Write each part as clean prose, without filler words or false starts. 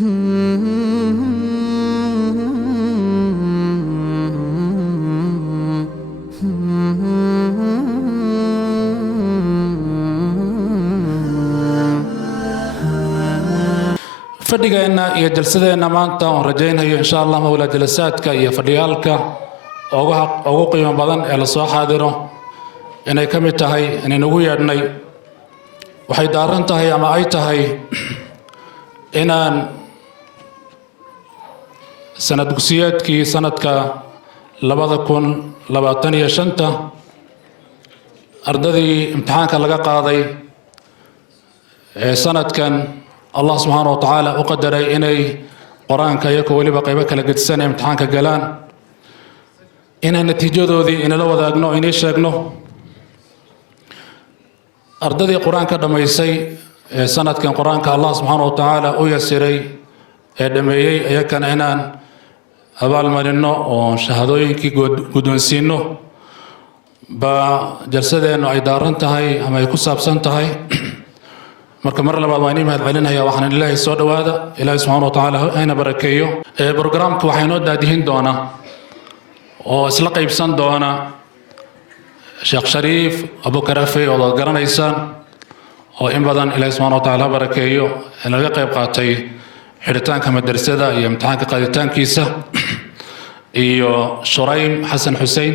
fadhigeena iyo jalsadeena maanta aan rajaynayo insha Allah mawla jalasaadka iyo fadhiyaalka ugu qiimo badan ee la soo xaadiro inay ka mid tahay inaan ugu yeedhnay waxay daaran tahay ama ay tahay inaan sanad dugsiyeedkii sanadka 2025 ardadii imtixaanka laga qaaday sanadkan الله سبحانه وتعالى أقدر إني قرآن كيك ولي بقى بكلا قد سنة امتحان كجلان إن النتيجة ذي إن لو ذاقنا إني شاقنا أرددي قرآن كدما يسي سنة كان قرآن الله سبحانه وتعالى ويسيري دمي يكن إنان أبال مرنو وشهدوين كي قدون سينو بجلسة إنه إدارة تهاي أما يكسب سنتهاي marka mar labaad waan iimaad celinaya waxaan ilaahay soo dhawaada ilaahay subhanahu wa ta'ala ayna barakeeyo barnaamijku waxay noo daadihin doona oo isla qaybsan doona Sheekh Shariif Abu Karafe oo garanaysan oo in badan ilaahay subhanahu wa ta'ala barakeeyo in laga qayb qaatay xiritaanka madrasada iyo imtixaanka qaaditaankiisa iyo Shuraym Hassan Hussein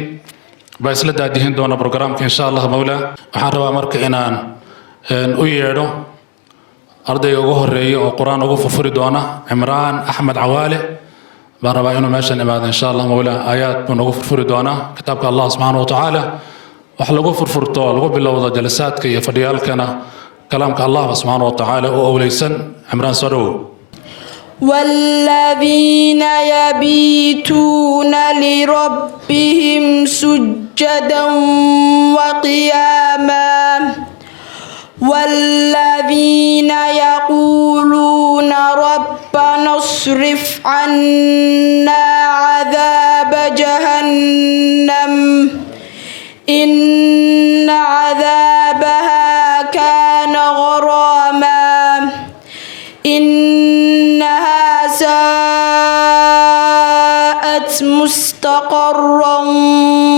ba isla daadihin doona barnaamijka insha Allah mawla waxaan rabaa marka inaan u yeedho ardayga ugu horeeyo oo quraan ugu furfuri doona Imraan Ahmed Awaale baan rabaa inuu meeshan imaado insha Allah mawla aayaad buu ugu furfuri doona kitaabka Allah subhanahu wa ta'ala wax lagu furfurto lagu bilowdo jalasaadka iyo fadhiyaalkana kalaamka Allah subhanahu wa ta'ala oo awleysan Imraan soo dhawow والذين يبيتون لربهم سجدا وقياما والذين يقولون ربنا اصرف عنا عذاب جهنم إن عذابها كان غراما إنها ساءت مستقرا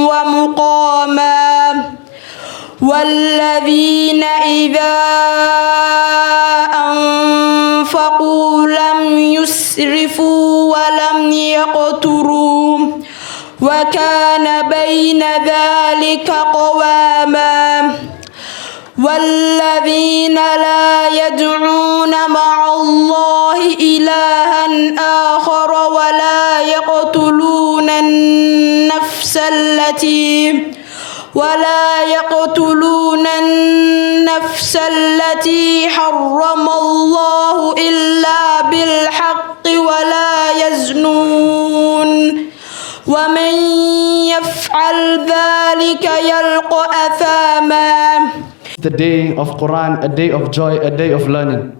ومقاما والذين إذا أنفقوا لم يسرفوا ولم يقتروا وكان بين ذلك قواما والذين لا يدعون مع الله إلها آخر ولا يقتلون النفس التي حرم الله إلا بالحق ولا يزنون ومن يفعل ذلك يلقى أثاما. The day of Quran, a day of joy, a day of learning,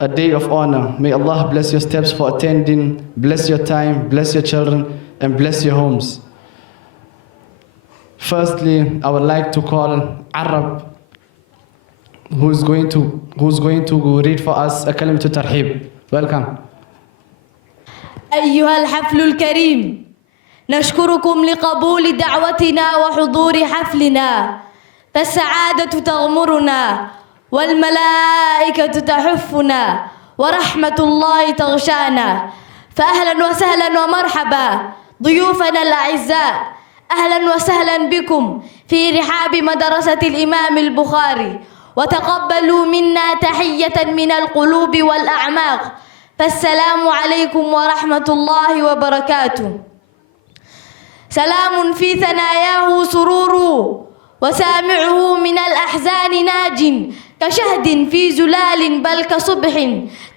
a day of honor. May Allah bless your steps for attending, bless your time, bless your children, and bless your homes. Firstly, I would like to call Arab, who's going to read for us a kalim to tarhib. Welcome. أيها الحفل الكريم، نشكركم لقبول دعوتنا وحضور حفلنا، فالسعادة تغمرنا والملائكة تحفنا ورحمة الله تغشانا، فأهلا وسهلا ومرحبا ضيوفنا الأعزاء، أهلا وسهلا بكم في رحاب مدرسة الإمام البخاري، وتقبلوا منا تحية من القلوب والأعماق، فالسلام عليكم ورحمة الله وبركاته. سلام في ثناياه سرور، وسامعه من الأحزان ناج، كشهد في زلال بل كصبح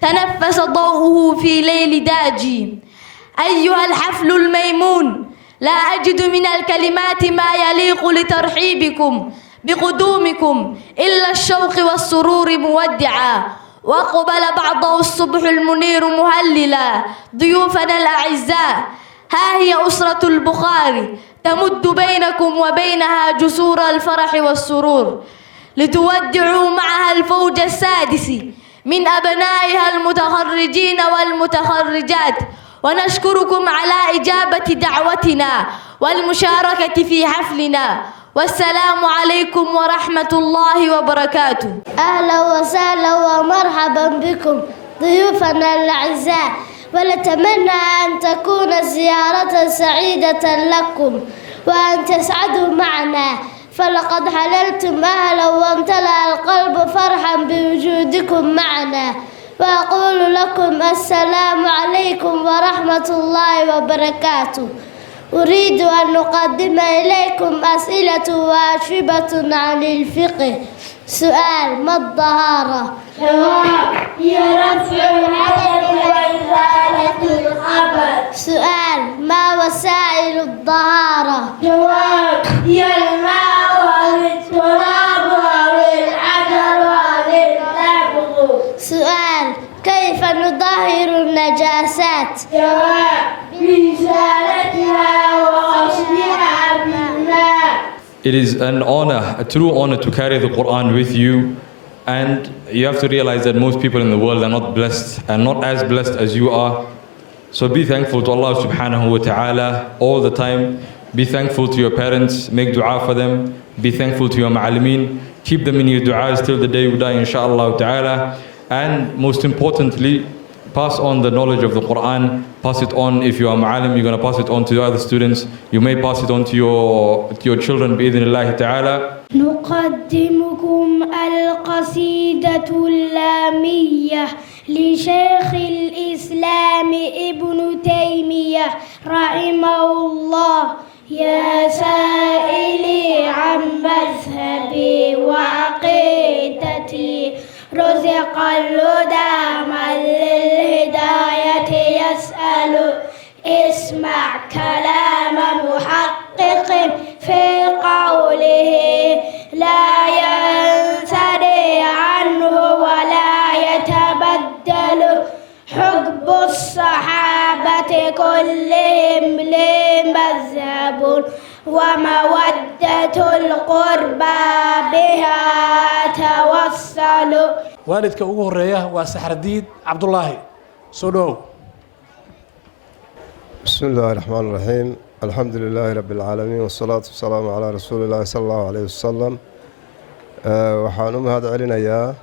تنفس ضوءه في ليل داجي. أيها الحفل الميمون، لا أجد من الكلمات ما يليق لترحيبكم بقدومكم إلا الشوق والسرور مودعا، وأقبل بعضه الصبح المنير مهللا ضيوفنا الأعزاء. ها هي أسرة البخاري تمد بينكم وبينها جسور الفرح والسرور، لتودعوا معها الفوج السادس من أبنائها المتخرجين والمتخرجات، ونشكركم على إجابة دعوتنا والمشاركة في حفلنا. والسلام عليكم ورحمة الله وبركاته. أهلا وسهلا ومرحبا بكم ضيوفنا الأعزاء، ونتمنى أن تكون زيارة سعيدة لكم وأن تسعدوا معنا، فلقد حللتم أهلا وامتلأ القلب فرحا بوجودكم معنا. وأقول لكم السلام عليكم ورحمة الله وبركاته. أريد أن أقدم إليكم أسئلة واجبة عن الفقه. سؤال: ما الطهارة؟ جواب: هي رفع الحدث وإزالة الخبث. سؤال: ما وسائل الطهارة؟ جواب: هي الماء أو التراب أو الحجر أو اللبغ. سؤال: كيف نطهر النجاسات؟ جواب: بإزالتها وغسلها بالماء. It is an honor, a true honor to carry the Quran with you, and you have to realize that most people in the world are not blessed and not as blessed as you are. So be thankful to Allah subhanahu wa ta'ala all the time. Be thankful to your parents, make dua for them. Be thankful to your ma'alimeen, keep them in your du'as till the day you die inshallah ta'ala. And most importantly, pass on the knowledge of the Quran. Pass it on. If you are ma'alim, you're going to pass it on to the other students. You may pass it on to your children bi'idhnillahi ta'ala. نقدمكم القصيدة اللامية لشيخ الإسلام ابن تيمية رحمه الله. يا سائلي عن مذهبي وعقيدتي، رزق الهدى من للهداية يسأل. اسمع كلام محقق في قوله، لا ينثني عنه ولا يتبدل. حب الصحابة كلهم لي مذهب، ومودة القربى بها توصل. والدك ugu horeeya waa Saxardiid Cabdullaahi. soo dhow. بسم الله الرحمن الرحيم. الحمد لله رب العالمين والصلاة والسلام على رسول الله صلى الله عليه وسلم. waxaan u mahad celinayaa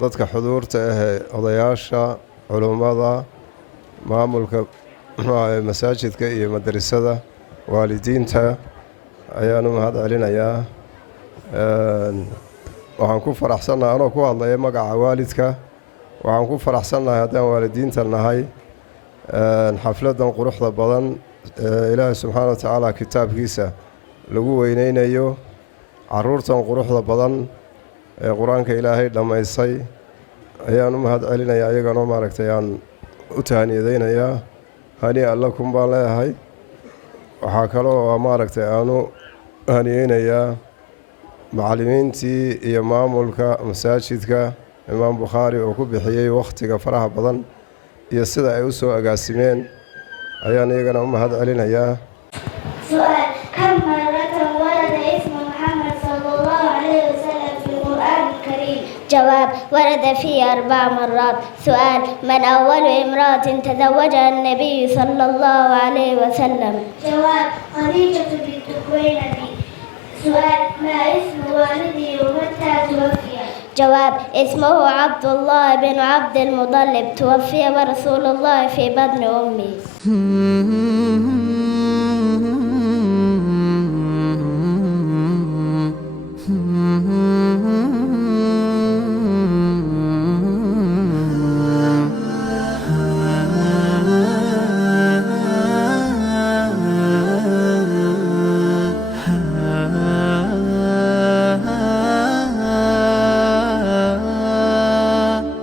dadka xuduurta ah, odayaasha, culummada, maamulka masaajidka iyo madrasada, waalidiinta ayaan u mahad celinayaa. waxaan ku faraxsanahay anoo ku hadlaya magaca waalidka. waxaan ku faraxsanahay haddaan waalidiinta nahay xafladan quruxda badan ilaahay subxaana wa tacaala kitaabkiisa lagu weyneynayo, caruurtan quruxda badan ee qur-aanka ilaahay dhammaysay ayaan u mahad celinayaa. ayaganoo maaragtay aan u tahaniyadaynayaa. hani allakum baan leeyahay. waxaa kaloo maaragtay aanu haniyeynayaa macallimiintii iyo maamulka masaajidka imaam bukhaari oo ku bixiyey wakhtiga faraha badan iyo sida ay u soo agaasimeen ayaan iyagana u mahad celinayaa. سؤال: كم مرة ورد اسم محمد صلى الله عليه وسلم في القرآن الكريم؟ جواب: ورد فيه 4 مرات. سؤال: من أول امرأة تزوجها النبي صلى الله عليه وسلم؟ جواب: خديجة بنت خويلد. سؤال: ما اسم والدي ومتى توفي؟ جواب: اسمه عبد الله بن عبد المطلب، توفي ورسول الله في بطن أمه.